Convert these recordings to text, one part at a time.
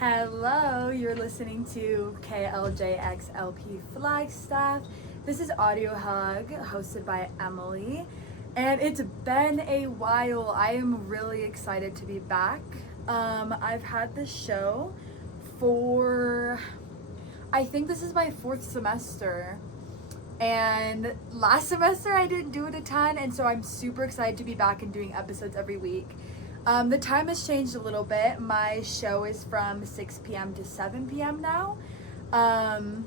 Hello, you're listening to KLJXLP Flagstaff. This is Audio Hug, hosted by Emily, and it's been a while. I am really excited to be back. I've had this show for, I think this is my fourth semester, and last semester I didn't do it a ton, and so I'm super excited to be back and doing episodes every week. The time has changed a little bit. My show is from 6 p.m. to 7 p.m. now. And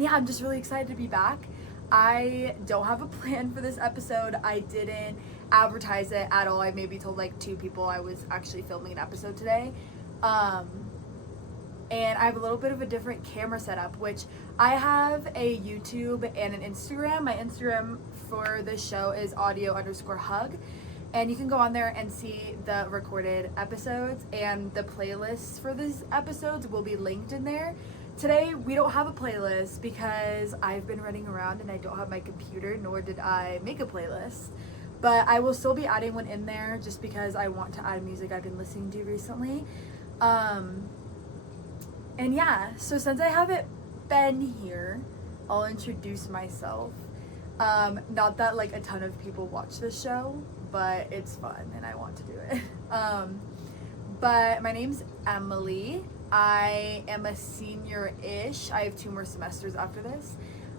yeah, I'm just really excited to be back. I don't have a plan for this episode. I didn't advertise it at all. I maybe told like 2 people I was actually filming an episode today. And I have a little bit of a different camera setup, which I have a YouTube and an Instagram. My Instagram for this show is audio_hug. And you can go on there and see the recorded episodes, and the playlists for these episodes will be linked in there. Today, we don't have a playlist because I've been running around and I don't have my computer, nor did I make a playlist. But I will still be adding one in there just because I want to add music I've been listening to recently. And yeah, so since I haven't been here, I'll introduce myself. Not that like a ton of people watch this show, but it's fun and I want to do it. But my name's Emily. I am a senior-ish. I have 2 more semesters after this.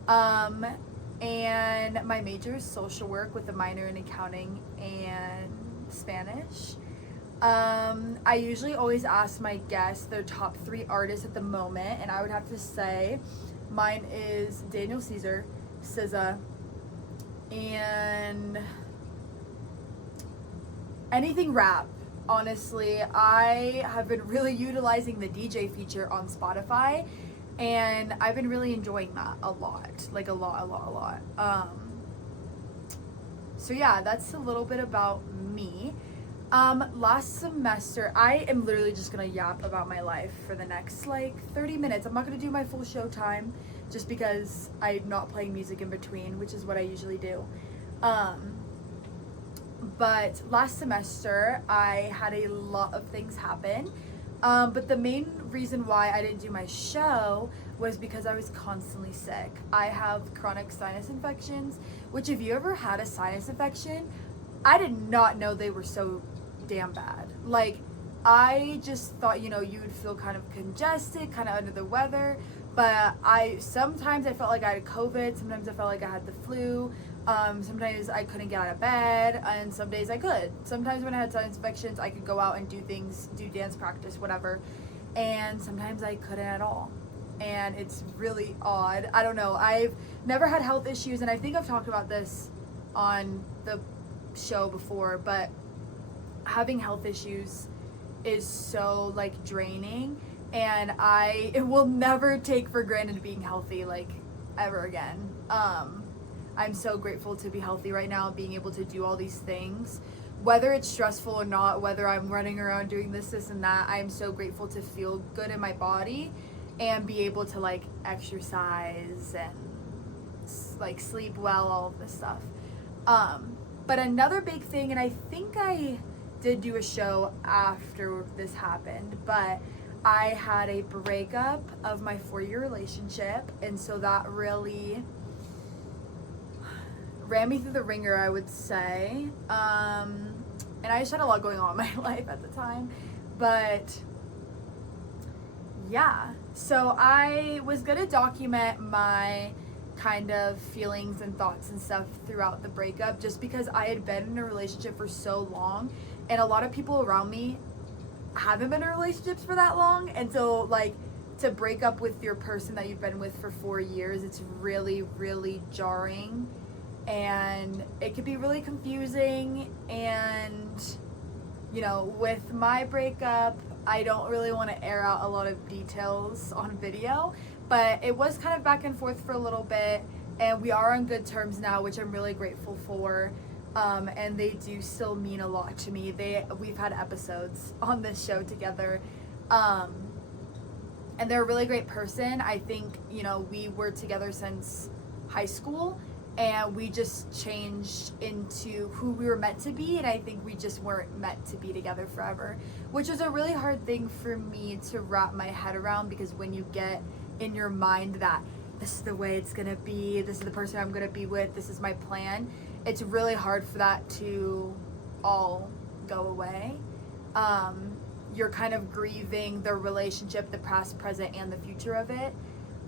And my major is social work with a minor in accounting and Spanish. I usually always ask my guests their top 3 artists at the moment, and I would have to say mine is Daniel Caesar, SZA, and anything rap. Honestly, I have been really utilizing the DJ feature on Spotify, and I've been really enjoying that a lot. Like a lot. So yeah, that's a little bit about me. Last semester, I am literally just gonna yap about my life for the next like 30 minutes. I'm not gonna do my full show time just because I'm not playing music in between, which is what I usually do. But last semester, I had a lot of things happen. But the main reason why I didn't do my show was because I was constantly sick. I have chronic sinus infections, which if you ever had a sinus infection, I did not know they were so damn bad. Like, I just thought, you would feel kind of congested, kind of under the weather. But sometimes I felt like I had COVID, sometimes I felt like I had the flu. Sometimes I couldn't get out of bed, and some days I could. Sometimes when I had sinus infections, I could go out and do things, do dance practice, whatever. And sometimes I couldn't at all. And it's really odd. I don't know. I've never had health issues, and I think I've talked about this on the show before, but having health issues is so like draining, and it will never take for granted being healthy like ever again. I'm so grateful to be healthy right now, being able to do all these things, whether it's stressful or not, whether I'm running around doing this and that. I'm so grateful to feel good in my body and be able to like exercise and like sleep well, all of this stuff. But another big thing, and I think I did do a show after this happened, but I had a breakup of my 4-year relationship, and so that really ran me through the ringer, I would say. And I just had a lot going on in my life at the time. But yeah, so I was gonna document my kind of feelings and thoughts and stuff throughout the breakup, just because I had been in a relationship for so long, and a lot of people around me haven't been in relationships for that long. And so like to break up with your person that you've been with for 4 years, it's really, really jarring. And it could be really confusing, and with my breakup, I don't really want to air out a lot of details on video, but it was kind of back and forth for a little bit, and we are on good terms now, which I'm really grateful for. And they do still mean a lot to me. We've had episodes on this show together, and they're a really great person. I think we were together since high school. and we just changed into who we were meant to be, and I think we just weren't meant to be together forever, which was a really hard thing for me to wrap my head around, because when you get in your mind that this is the way it's gonna be, this is the person I'm gonna be with, this is my plan, it's really hard for that to all go away. You're kind of grieving the relationship, the past, present, and the future of it.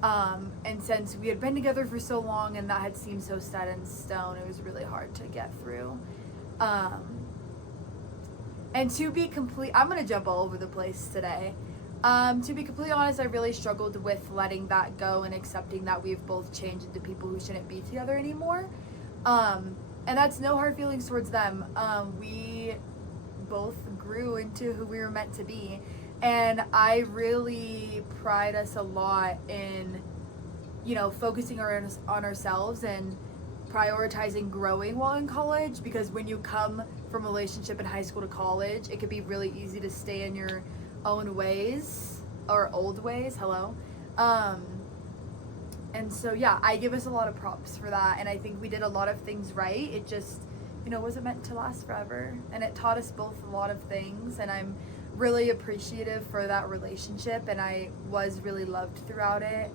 And since we had been together for so long and that had seemed so set in stone, it was really hard to get through. And to be complete, I'm gonna jump all over the place today. To be completely honest, I really struggled with letting that go and accepting that we've both changed into people who shouldn't be together anymore. And that's no hard feelings towards them. We both grew into who we were meant to be. And I really pride us a lot in, focusing on ourselves and prioritizing growing while in college, because when you come from a relationship in high school to college, it could be really easy to stay in your own ways or old ways. And so yeah, I give us a lot of props for that, and I think we did a lot of things right. It just wasn't meant to last forever, and it taught us both a lot of things, and I'm really appreciative for that relationship, and I was really loved throughout it.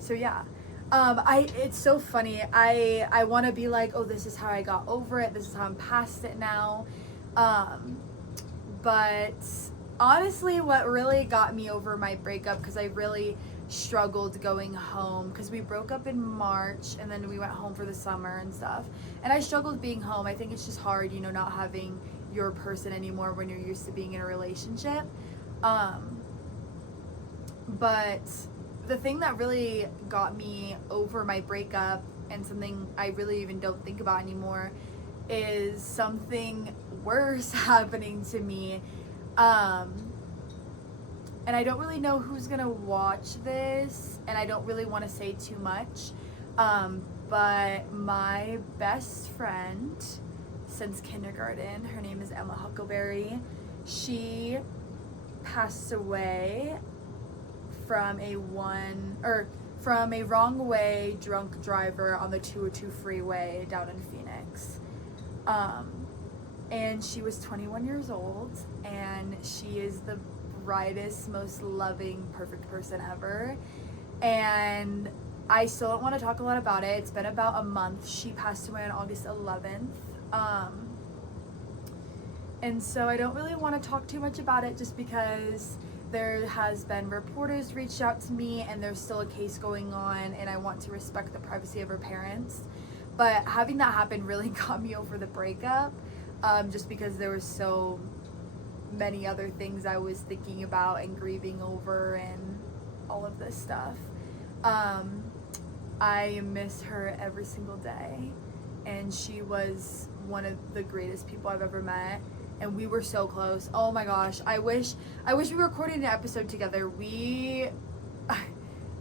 So yeah, it's so funny. I want to be like, oh, this is how I got over it, this is how I'm past it now. But honestly, what really got me over my breakup, because I really struggled going home, because we broke up in March and then we went home for the summer and stuff, and I struggled being home. I think it's just hard, not having your person anymore when you're used to being in a relationship. But the thing that really got me over my breakup, and something I really even don't think about anymore, is something worse happening to me. And I don't really know who's gonna watch this, and I don't really want to say too much, but my best friend since kindergarten, her name is Emma Huckleberry, she passed away from a wrong way drunk driver on the 202 freeway down in Phoenix. And she was 21 years old, and she is the brightest, most loving, perfect person ever. And I still don't want to talk a lot about it. It's been about a month. She passed away on August 11th. And so I don't really want to talk too much about it, just because there has been reporters reached out to me, and there's still a case going on, and I want to respect the privacy of her parents. But having that happen really got me over the breakup, just because there was so many other things I was thinking about and grieving over and all of this stuff. I miss her every single day, and she was one of the greatest people I've ever met, and we were so close. Oh my gosh, I wish we recorded an episode together. We're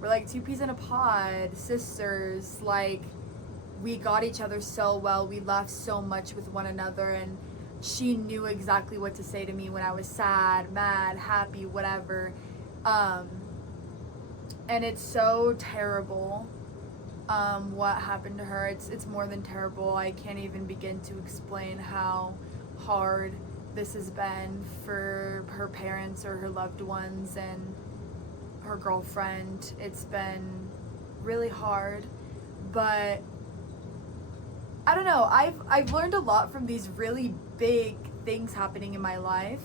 like two peas in a pod, sisters. Like, we got each other so well. We laughed so much with one another, and she knew exactly what to say to me when I was sad, mad, happy, whatever. And it's so terrible what happened to her. It's more than terrible. I can't even begin to explain how hard this has been for her parents or her loved ones and her girlfriend. It's been really hard, but I don't know. I've learned a lot from these really big things happening in my life.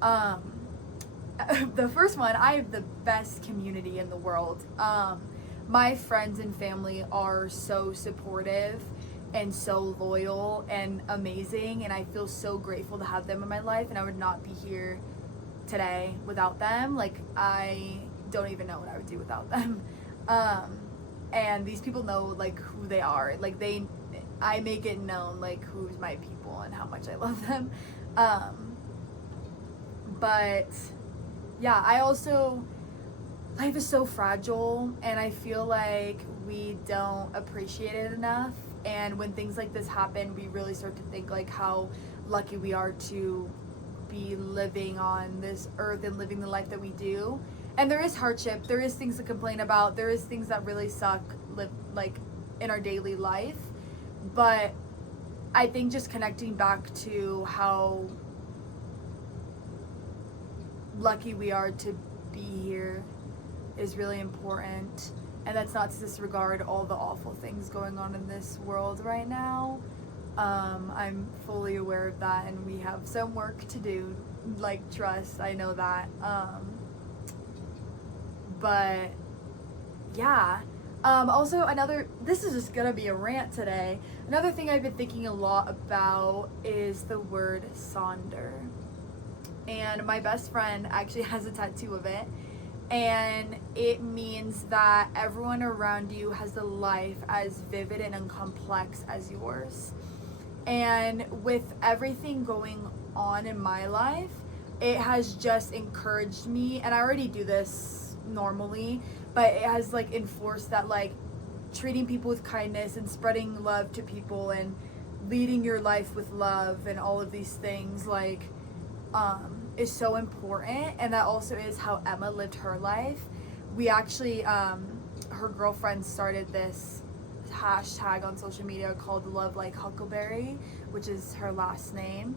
The first one, I have the best community in the world. My friends and family are so supportive and so loyal and amazing, and I feel so grateful to have them in my life, and I would not be here today without them. Like, I don't even know what I would do without them. And these people know, like, who they are. Like, I make it known, like, who's my people and how much I love them. But yeah, life is so fragile, and I feel like we don't appreciate it enough. And when things like this happen, we really start to think, like, how lucky we are to be living on this earth and living the life that we do. And there is hardship, there is things to complain about, there is things that really suck, in our daily life. But I think just connecting back to how lucky we are to be here is really important. And that's not to disregard all the awful things going on in this world right now. I'm fully aware of that, and we have some work to do. Like, trust, I know that. But yeah. Also, this is just gonna be a rant today. Another thing I've been thinking a lot about is the word Sonder. And my best friend actually has a tattoo of it. And it means that everyone around you has a life as vivid and complex as yours. And with everything going on in my life, it has just encouraged me, and I already do this normally, but it has like enforced that, like, treating people with kindness and spreading love to people and leading your life with love and all of these things, like, is so important. And that also is how Emma lived her life. We actually, her girlfriend started this hashtag on social media called Love Like Huckleberry, which is her last name.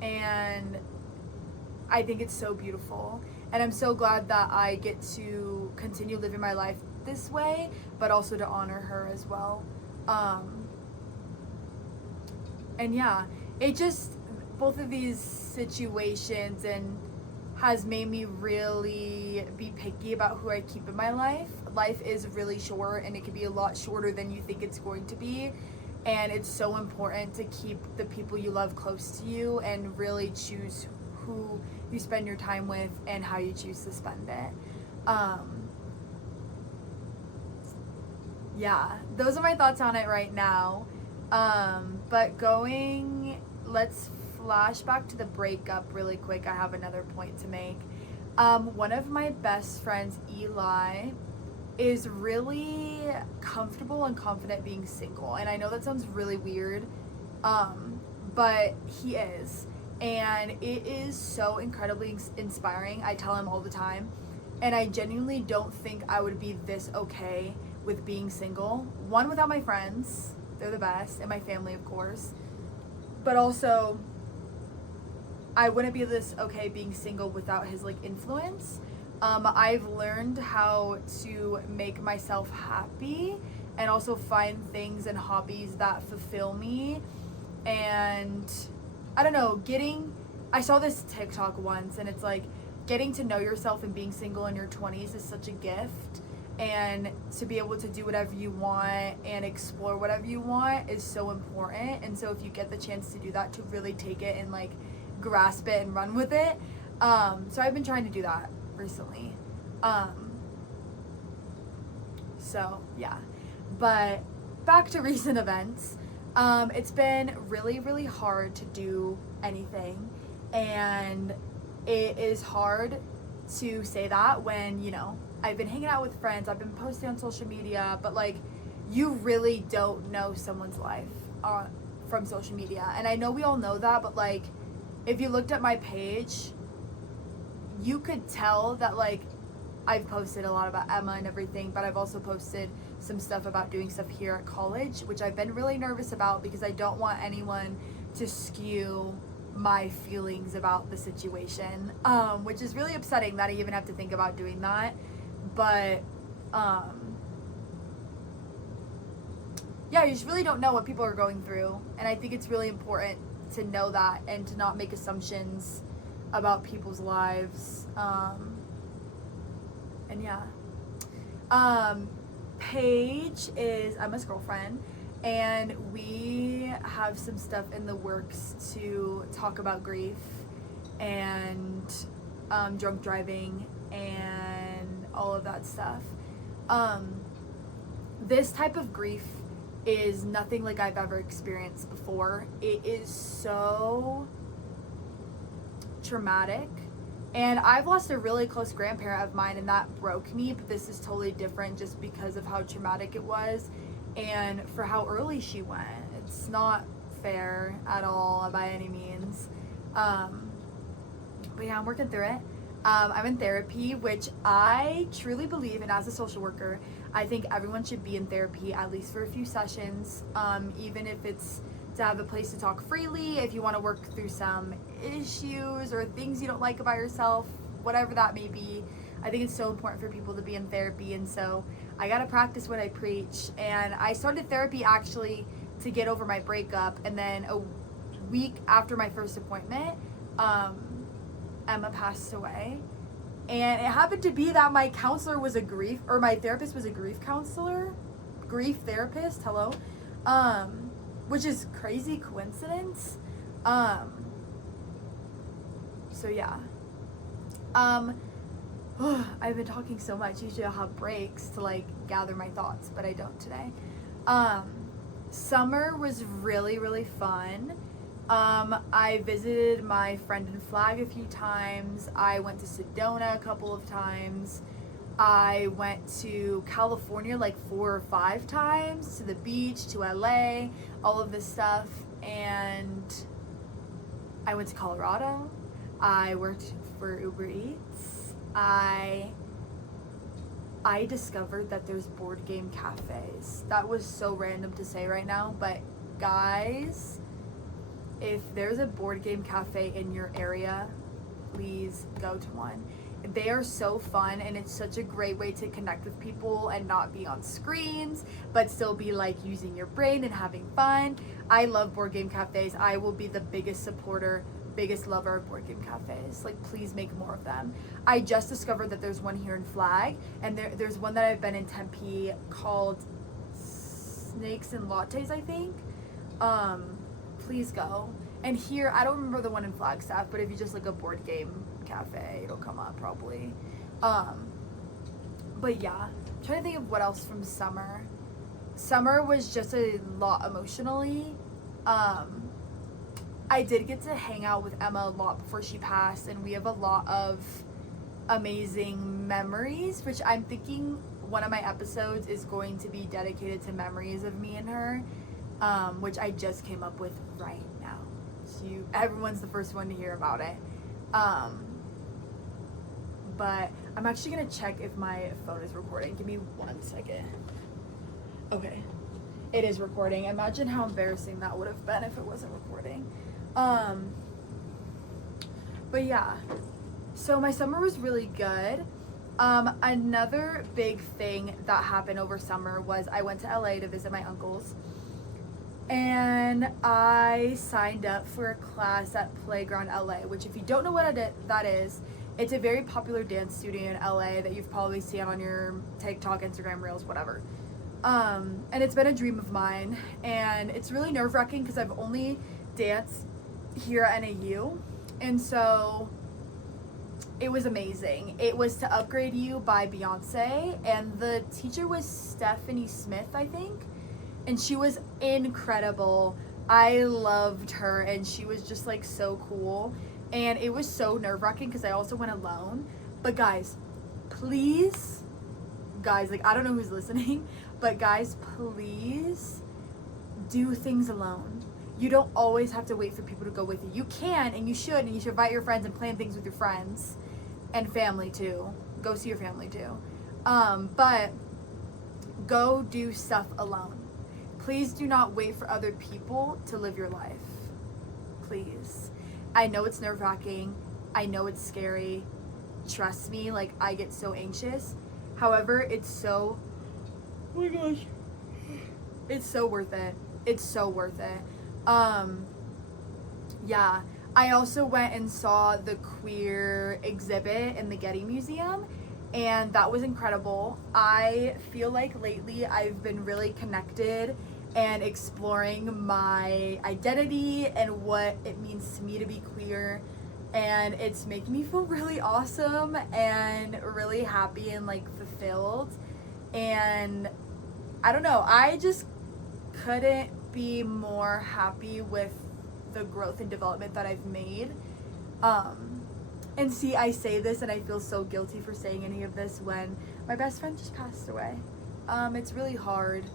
And I think it's so beautiful. And I'm so glad that I get to continue living my life this way, but also to honor her as well. And yeah, it just, both of these situations and has made me really be picky about who I keep in my life. Life is really short, and it can be a lot shorter than you think it's going to be. And it's so important to keep the people you love close to you and really choose who you spend your time with and how you choose to spend it. Yeah, those are my thoughts on it right now. But let's flash back to the breakup really quick. I have another point to make. One of my best friends, Eli, is really comfortable and confident being single. And I know that sounds really weird, but he is. And it is so incredibly inspiring. I tell him all the time. And I genuinely don't think I would be this okay with being single. One, without my friends. They're the best. And my family, of course. But also, I wouldn't be this okay being single without his, like, influence. I've learned how to make myself happy and also find things and hobbies that fulfill me. And I don't know, I saw this TikTok once, and it's like, getting to know yourself and being single in your 20s is such a gift. And to be able to do whatever you want and explore whatever you want is so important. And so if you get the chance to do that, to really take it and, like, grasp it and run with it. So I've been trying to do that recently. So yeah, but back to recent events. It's been really, really hard to do anything, and it is hard to say that when, you know, I've been hanging out with friends, I've been posting on social media, but, like, you really don't know someone's life from social media. And I know we all know that, but, like, if you looked at my page, you could tell that, like, I've posted a lot about Emma and everything, but I've also posted some stuff about doing stuff here at college, which I've been really nervous about because I don't want anyone to skew my feelings about the situation, which is really upsetting that I even have to think about doing that. But yeah, you just really don't know what people are going through, and I think it's really important to know that and to not make assumptions about people's lives. And yeah, Paige is Emma's girlfriend, and we have some stuff in the works to talk about grief and drunk driving and all of that stuff. This type of grief is nothing like I've ever experienced before. It is so traumatic. And I've lost a really close grandparent of mine, and that broke me, but this is totally different just because of how traumatic it was and for how early she went. It's not fair at all by any means. But yeah, I'm working through it. I'm in therapy, which I truly believe, and as a social worker, I think everyone should be in therapy at least for a few sessions, even if it's to have a place to talk freely, if you want to work through some issues or things you don't like about yourself, whatever that may be. I think it's so important for people to be in therapy, and so I gotta practice what I preach. And I started therapy actually to get over my breakup, and then a week after my first appointment, Emma passed away. And it happened to be that my counselor was my therapist was a grief counselor, grief therapist, hello, which is crazy coincidence. So yeah. I've been talking so much. Usually I'll have breaks to like gather my thoughts, but I don't today. Summer was really, really fun. I visited my friend in Flag a few times. I went to Sedona a couple of times. I went to California like 4 or 5 times, to the beach, to LA, all of this stuff. And I went to Colorado. I worked for Uber Eats. I discovered that there's board game cafes. That was so random to say right now, but guys, if there's a board game cafe in your area, please go to one. They are so fun, and it's such a great way to connect with people and not be on screens, but still be like using your brain and having fun. I love board game cafes. I will be the biggest supporter, biggest lover of board game cafes. Like, please make more of them. I just discovered that there's one here in Flag, and there's one that I've been in Tempe called Snakes and Lattes, I think. Please go. And here, I don't remember the one in Flagstaff, but if you just look up board game cafe, it'll come up probably. But yeah, I'm trying to think of what else from summer. Summer was just a lot emotionally. I did get to hang out with Emma a lot before she passed, and we have a lot of amazing memories, which I'm thinking one of my episodes is going to be dedicated to memories of me and her, which I just came up with right now. So everyone's the first one to hear about it. But I'm actually gonna check if my phone is recording. Give me 1 second. Okay, it is recording. Imagine how embarrassing that would have been if it wasn't recording. But yeah, so my summer was really good. Another big thing that happened over summer was I went to LA to visit my uncles, and I signed up for a class at Playground LA, which if you don't know what that is, it's a very popular dance studio in LA that you've probably seen on your TikTok, Instagram Reels, whatever. And it's been a dream of mine, and it's really nerve-wracking because I've only danced here at NAU, and so it was amazing. It was To Upgrade You by Beyonce, and the teacher was Stephanie Smith, I think, and she was incredible. I loved her, and she was just like so cool, and it was so nerve-wracking because I also went alone. But guys, please, guys, like I don't know who's listening, but guys, please do things alone. You don't always have to wait for people to go with you. You can, and you should invite your friends and plan things with your friends and family too. Go see your family too. But go do stuff alone. Please do not wait for other people to live your life. Please. I know it's nerve-wracking. I know it's scary. Trust me, like I get so anxious. However, it's so, oh my gosh, it's so worth it. It's so worth it. Yeah, I also went and saw the queer exhibit in the Getty Museum, and that was incredible. I feel like lately I've been really connected and exploring my identity and what it means to me to be queer, and it's making me feel really awesome and really happy and like fulfilled. And I don't know, I just couldn't be more happy with the growth and development that I've made. And see, I say this and I feel so guilty for saying any of this when my best friend just passed away. It's really hard.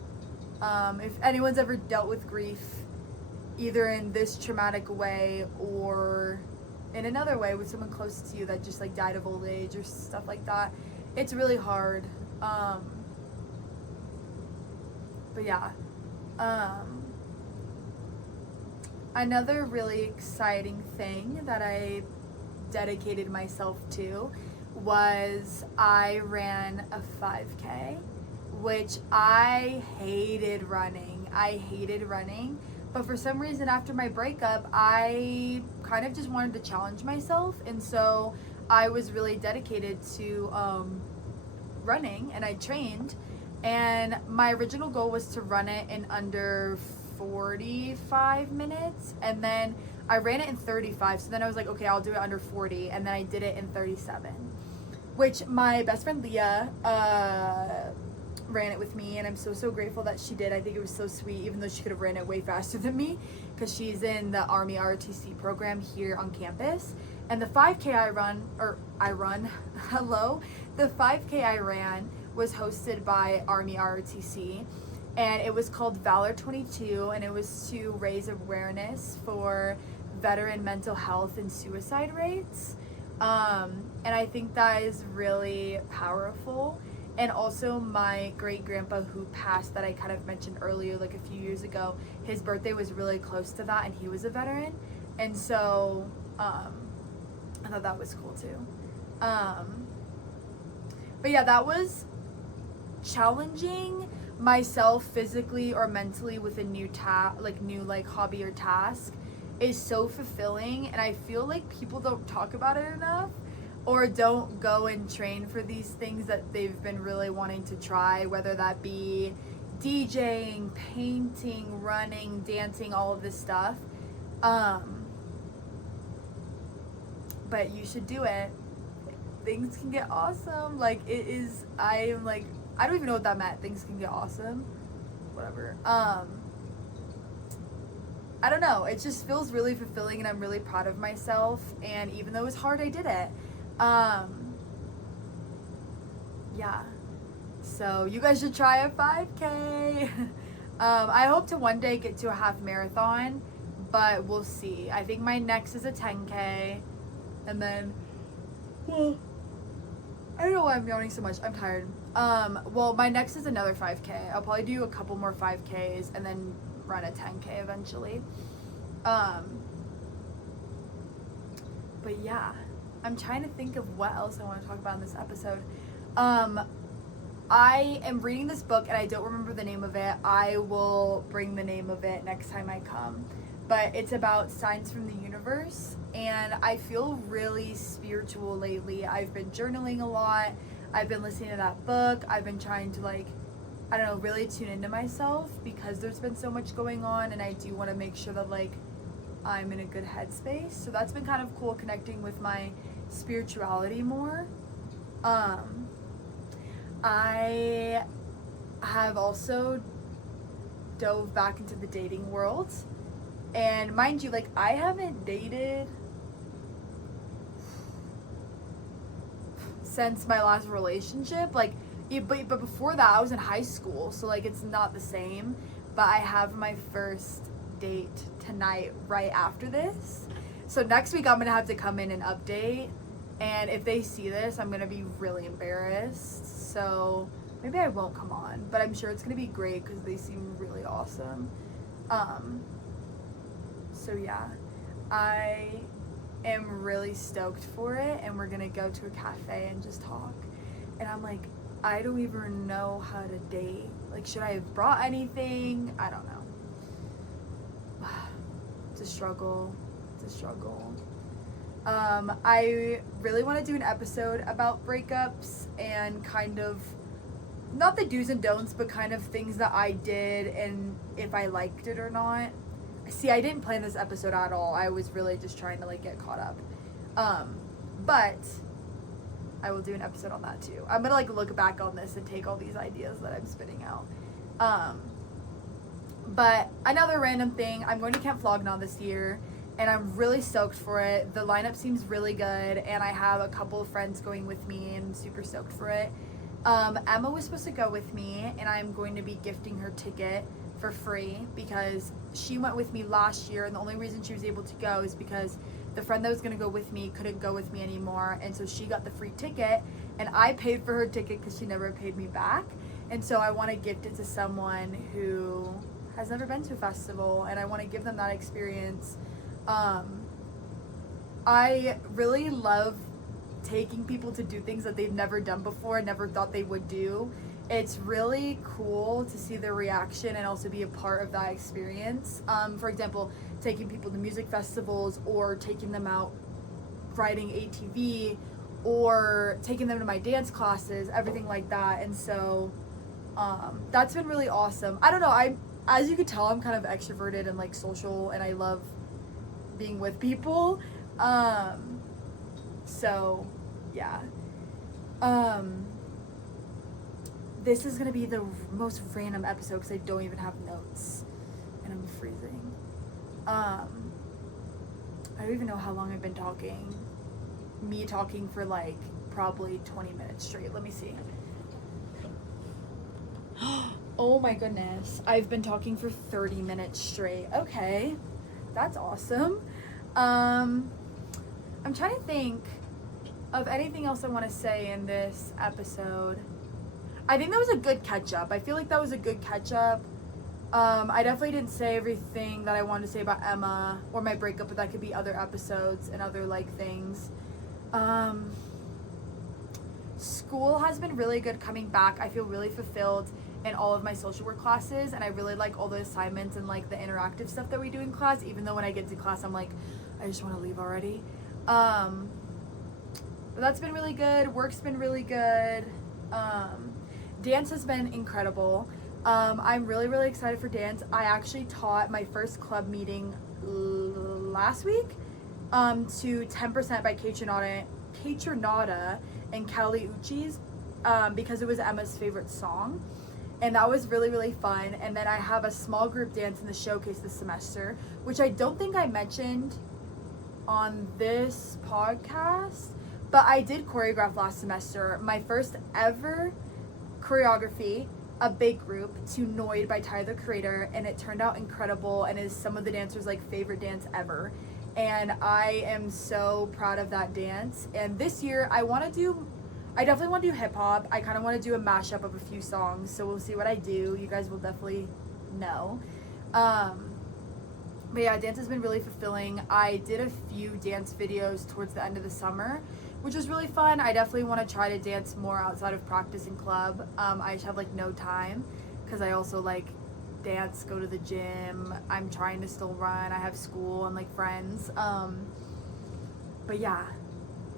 If anyone's ever dealt with grief, either in this traumatic way or in another way with someone close to you that just like died of old age or stuff like that, it's really hard. But yeah. Another really exciting thing that I dedicated myself to was I ran a 5K, which I hated running. But for some reason after my breakup, I kind of just wanted to challenge myself, and so I was really dedicated to running, and I trained, and my original goal was to run it in under 45 minutes, and then I ran it in 35. So then I was like, okay, I'll do it under 40, and then I did it in 37, which my best friend Leah ran it with me, and I'm so grateful that she did. I think it was so sweet, even though she could have ran it way faster than me, because she's in the Army ROTC program here on campus. And the 5K the 5K I ran was hosted by Army ROTC, and it was called Valor 22, and it was to raise awareness for veteran mental health and suicide rates. And I think that is really powerful. And also my great grandpa who passed, that I kind of mentioned earlier, like a few years ago, his birthday was really close to that, and he was a veteran. And so I thought that was cool too. But yeah, that was challenging myself physically or mentally with a new hobby or task is so fulfilling, and I feel like people don't talk about it enough, or don't go and train for these things that they've been really wanting to try, whether that be DJing, painting, running, dancing, all of this stuff. But you should do it. Things can get awesome. Like, it is, I don't even know what that meant. Things can get awesome. Whatever. I don't know. It just feels really fulfilling, and I'm really proud of myself. And even though it was hard, I did it. Yeah. So you guys should try a 5K. I hope to one day get to a half marathon, but we'll see. I think my next is a 10K. And then, well, I don't know why I'm yawning so much. I'm tired. Well, my next is another 5K. I'll probably do a couple more 5Ks and then run a 10K eventually. But yeah, I'm trying to think of what else I want to talk about in this episode. I am reading this book, and I don't remember the name of it. I will bring the name of it next time I come. But it's about signs from the universe, and I feel really spiritual lately. I've been journaling a lot. I've been listening to that book. I've been trying to, really tune into myself, because there's been so much going on, and I do want to make sure that, I'm in a good headspace. So that's been kind of cool, connecting with my spirituality more. I have also dove back into the dating world. And mind you, I haven't dated since my last relationship. But before that, I was in high school, so it's not the same. But I have my first date tonight, right after this. So next week, I'm gonna have to come in and update. And if they see this, I'm gonna be really embarrassed. So maybe I won't come on, but I'm sure it's gonna be great because they seem really awesome. So yeah, I am really stoked for it, and we're gonna go to a cafe and just talk. And I'm like, I don't even know how to date. Should I have brought anything? I don't know. It's a struggle. I really want to do an episode about breakups and kind of, not the do's and don'ts, but kind of things that I did and if I liked it or not. See, I didn't plan this episode at all. I was really just trying to get caught up. But I will do an episode on that too. I'm gonna look back on this and take all these ideas that I'm spitting out. But another random thing, I'm going to Camp Flognaw this year, and I'm really stoked for it. The lineup seems really good, and I have a couple of friends going with me, and I'm super stoked for it. Emma was supposed to go with me, and I'm going to be gifting her ticket for free because she went with me last year, and the only reason she was able to go is because the friend that was going to go with me couldn't go with me anymore, and so she got the free ticket, and I paid for her ticket because she never paid me back. And so I want to gift it to someone who has never been to a festival, and I want to give them that experience. I really love taking people to do things that they've never done before and never thought they would do. It's really cool to see their reaction and also be a part of that experience. For example, taking people to music festivals or taking them out riding ATV or taking them to my dance classes, everything like that. And so that's been really awesome. I don't know, as you can tell, I'm kind of extroverted and like social, and I love being with people. So yeah. This is gonna be the most random episode because I don't even have notes and I'm freezing. I don't even know how long I've been talking. Me talking for like probably 20 minutes straight. Let me see. Oh my goodness. I've been talking for 30 minutes straight. Okay. That's awesome. I'm trying to think of anything else I want to say in this episode. I think that was a good catch up. I feel like that was a good catch up. I definitely didn't say everything that I wanted to say about Emma or my breakup, but that could be other episodes and other like things. School has been really good coming back. I feel really fulfilled in all of my social work classes, and I really like all the assignments and like the interactive stuff that we do in class, even though when I get to class I'm like, I just want to leave already. But that's been really good. Work's been really good. Dance has been incredible. I'm really, really excited for dance. I actually taught my first club meeting last week to 10% by Kaytranada and Kali Uchis because it was Emma's favorite song. And that was really, really fun. And then I have a small group dance in the showcase this semester, which I don't think I mentioned on this podcast, but I did choreograph last semester. My first ever choreography, a big group, to Noid by Tyler the Creator, and it turned out incredible and is some of the dancers' like favorite dance ever. And I am so proud of that dance. And this year I definitely want to do hip hop. I kind of want to do a mashup of a few songs, so we'll see what I do. You guys will definitely know. But yeah, dance has been really fulfilling. I did a few dance videos towards the end of the summer, which was really fun. I definitely want to try to dance more outside of practice and club. I just have like no time because I also like dance, go to the gym. I'm trying to still run. I have school and like friends. But yeah,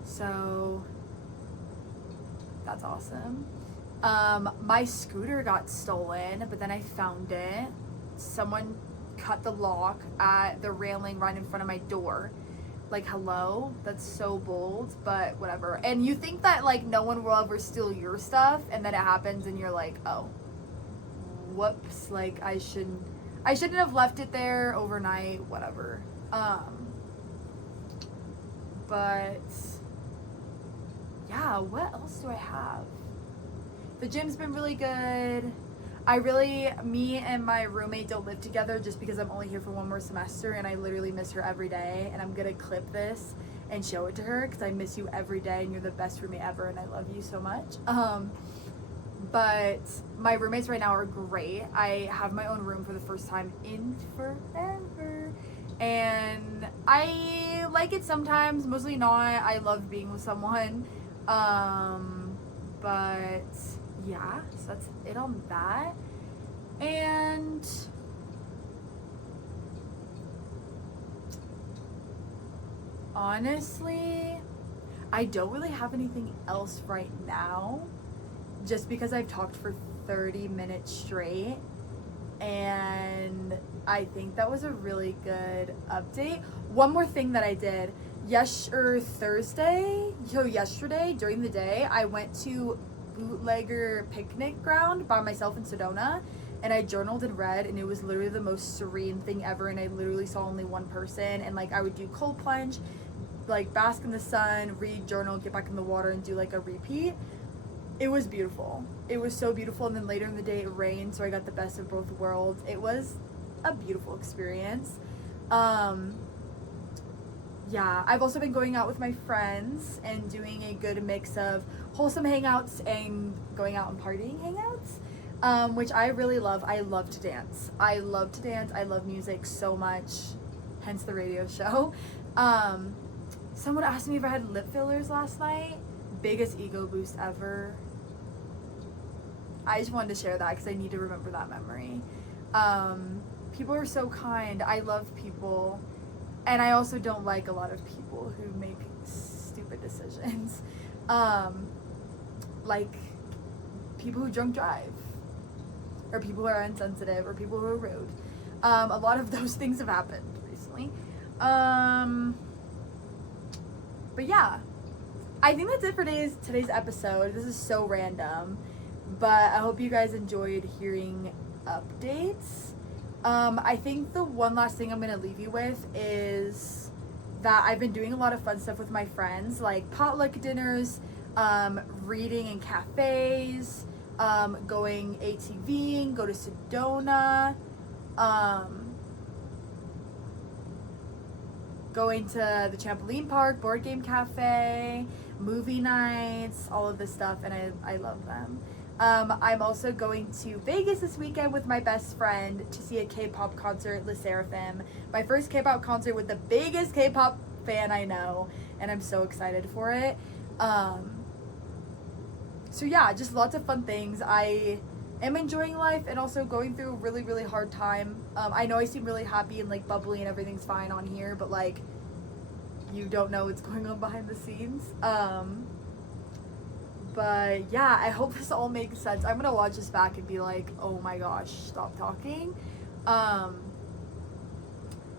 so that's awesome. My scooter got stolen, but then I found it. Someone cut the lock at the railing right in front of my door. Like, hello? That's so bold, but whatever. And you think that like no one will ever steal your stuff, and then it happens and you're like, oh, whoops, like I shouldn't have left it there overnight, whatever. But yeah, what else do I have? The gym's been really good. Me and my roommate don't live together just because I'm only here for one more semester, and I literally miss her every day, and I'm gonna clip this and show it to her because I miss you every day and you're the best roommate ever and I love you so much. But my roommates right now are great. I have my own room for the first time in forever, and I like it sometimes, mostly not. I love being with someone. But yeah, so that's it on that. And honestly, I don't really have anything else right now, just because I've talked for 30 minutes straight, and I think that was a really good update. One more thing that I did yesterday during the day, I went to Bootlegger Picnic Ground by myself in Sedona, and I journaled and read, and it was literally the most serene thing ever, and I literally saw only one person, and like I would do cold plunge, like bask in the sun, read, journal, get back in the water, and do like a repeat. It was beautiful. It was so beautiful. And then later in the day it rained, so I got the best of both worlds. It was a beautiful experience. Yeah, I've also been going out with my friends and doing a good mix of wholesome hangouts and going out and partying hangouts. which I really love. I love to dance. I love to dance. I love music so much, hence the radio show. Someone asked me if I had lip fillers last night. Biggest ego boost ever. I just wanted to share that because I need to remember that memory. People are so kind. I love people. And I also don't like a lot of people who make stupid decisions. Like people who drunk drive. Or people who are insensitive. Or people who are rude. A lot of those things have happened recently. But yeah. I think that's it for today's episode. This is so random. But I hope you guys enjoyed hearing updates. I think the one last thing I'm going to leave you with is that I've been doing a lot of fun stuff with my friends, like potluck dinners, reading in cafes, going ATVing, go to Sedona, going to the trampoline park, board game cafe, movie nights, all of this stuff, and I love them. I'm also going to Vegas this weekend with my best friend to see a K-pop concert, Le Seraphim. My first K-pop concert with the biggest K-pop fan I know, and I'm so excited for it. So yeah, just lots of fun things. I am enjoying life and also going through a really, really hard time. I know I seem really happy and like bubbly and everything's fine on here, but like you don't know what's going on behind the scenes. But yeah, I hope this all makes sense. I'm gonna watch this back and be like, oh my gosh, stop talking. But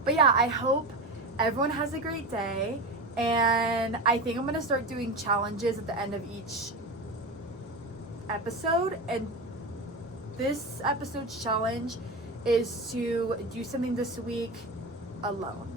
yeah, I hope everyone has a great day. And I think I'm gonna start doing challenges at the end of each episode. And this episode's challenge is to do something this week alone.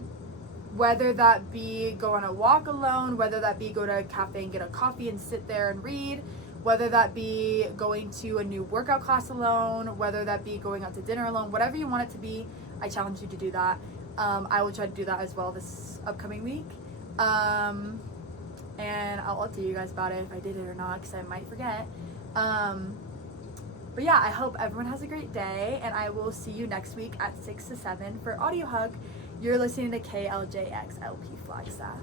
Whether that be go on a walk alone, whether that be go to a cafe and get a coffee and sit there and read, whether that be going to a new workout class alone, whether that be going out to dinner alone, whatever you want it to be, I challenge you to do that. I will try to do that as well this upcoming week. And I'll update you guys about it if I did it or not, because I might forget. But yeah, I hope everyone has a great day, and I will see you next week at 6 to 7 for Audio Hug. You're listening to KLJXLP Flagstaff.